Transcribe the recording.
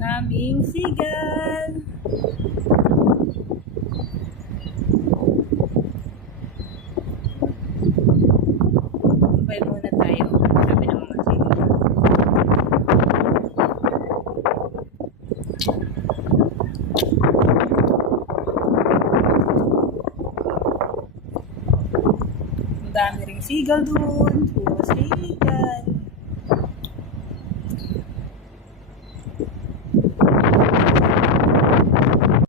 naming sigal. Kumpay muna tayo. Sabi ng mga sigal. Ang dami ring sigal dun. Puro sigal.